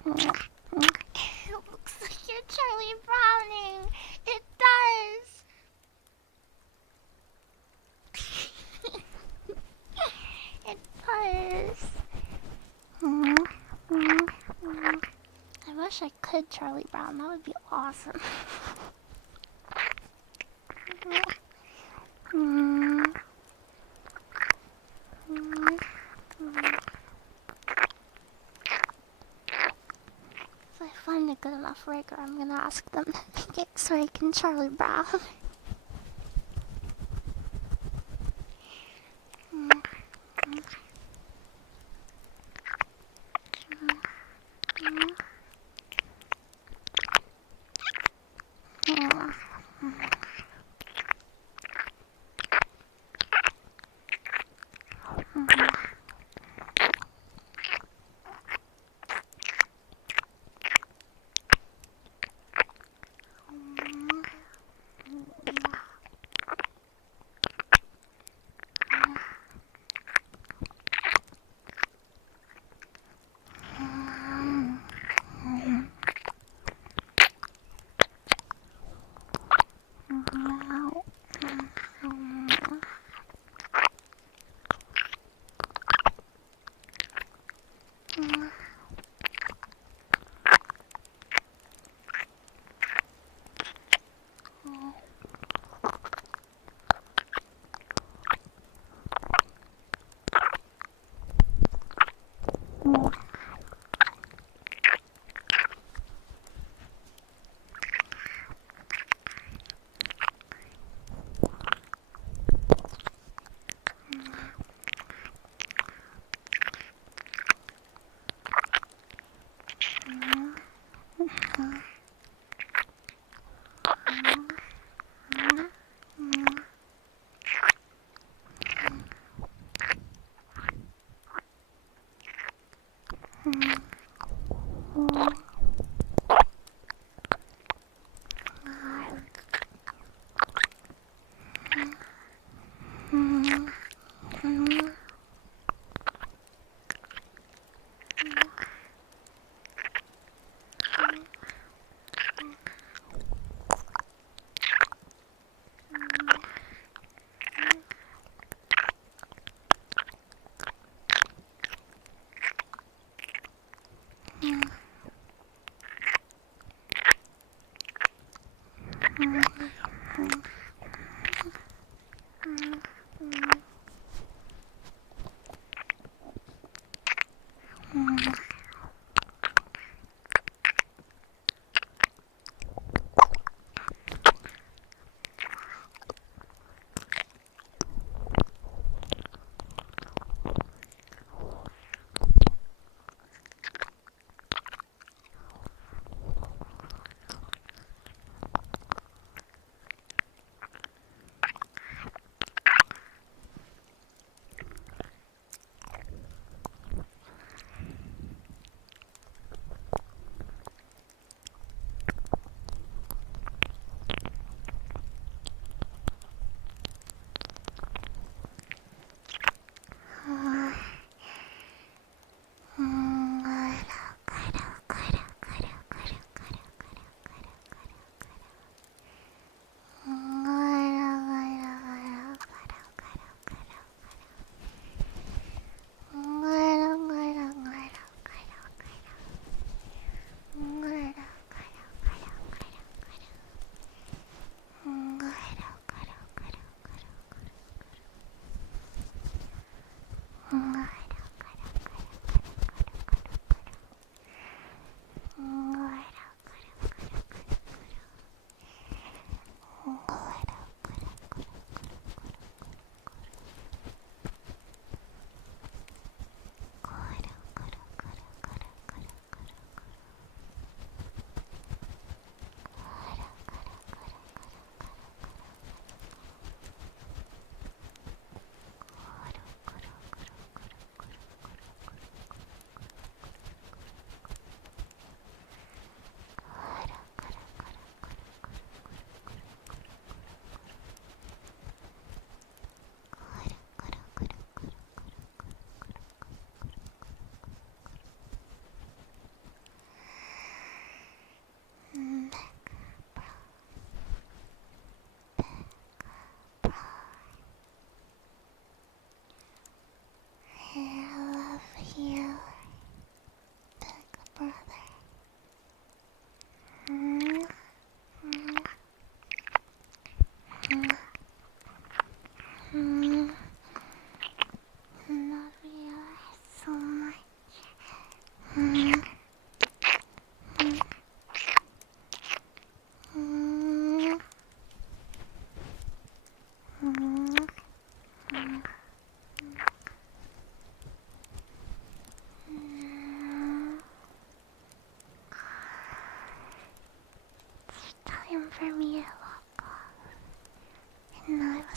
It looks like you're Charlie Browning. It does. It does. I wish I could Charlie Brown. That would be awesome. If I find a good enough rigger, I'm gonna ask them to make it so I can Charlie Brown.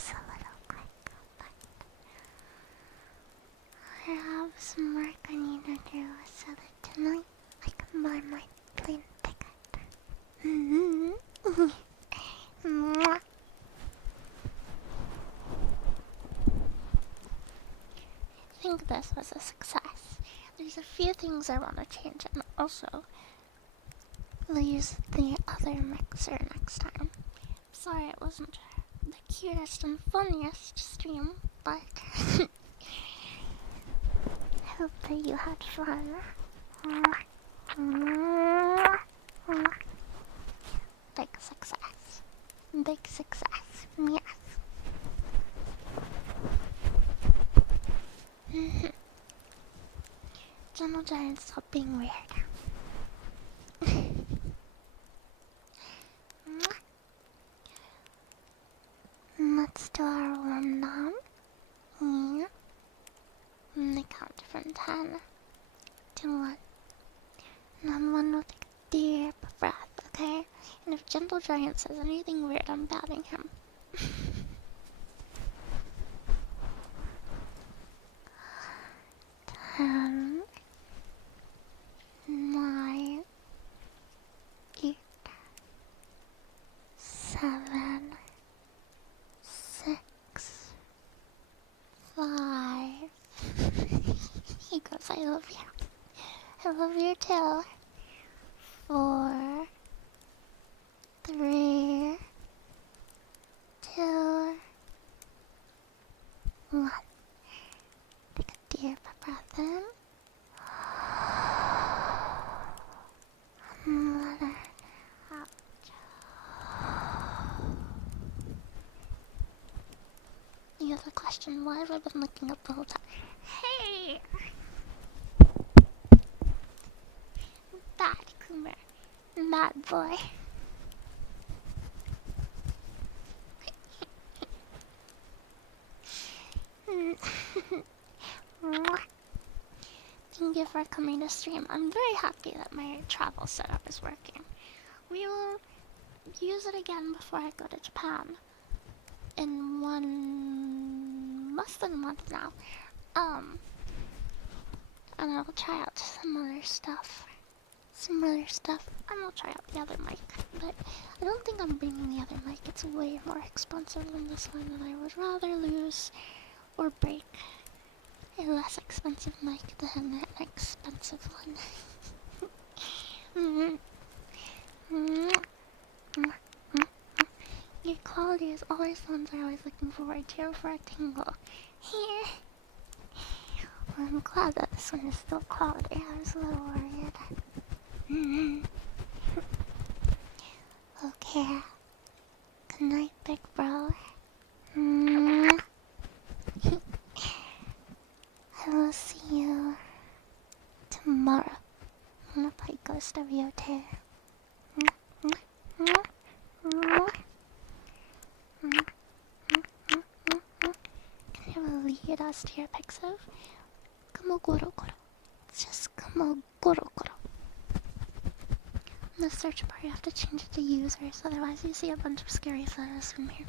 was a little quick, but I have some work I need to do so that tonight I can buy my plane ticket. Mwah. I think this was a success. There's a few things I want to change, and also we'll use the other mixer next time. Sorry it wasn't the cutest and funniest stream, but I hope that you had fun. Big success. Big success. Yes. Gentle Giant, stop being weird. Let's do our warm down. Yeah. And I count from 10 to 1. And on 1 we'll take a deep breath, okay? And if Gentle Giant says anything weird, I'm batting him. 10, 9, 8, 7, 6, 5. He goes, I love you. I love you too. 4, 3, 2, 1. Take a deep breath in. And let it out. You have a question, why have I been looking up the whole time? Hey! Bad Kumo. Bad boy. Thank you for coming to stream. I'm very happy that my travel setup is working. We will use it again before I go to Japan. In less than a month now. And I'll try out some other stuff. And I'll try out the other mic. But I don't think I'm bringing the other mic. It's way more expensive than this one, and I would rather lose or break a less expensive mic than an expensive one. Your quality is always the ones I always looking forward to for a tingle. Well, I'm glad that this one is still quality. I was a little worried. Okay. Good night, big bro. I will see you tomorrow. I'm gonna play Ghost of You too. Can you lead us to your Pixiv? Kumogorogoro. It's just kumogorogoro. In the search bar, you have to change it to users, otherwise you see a bunch of scary photos from here.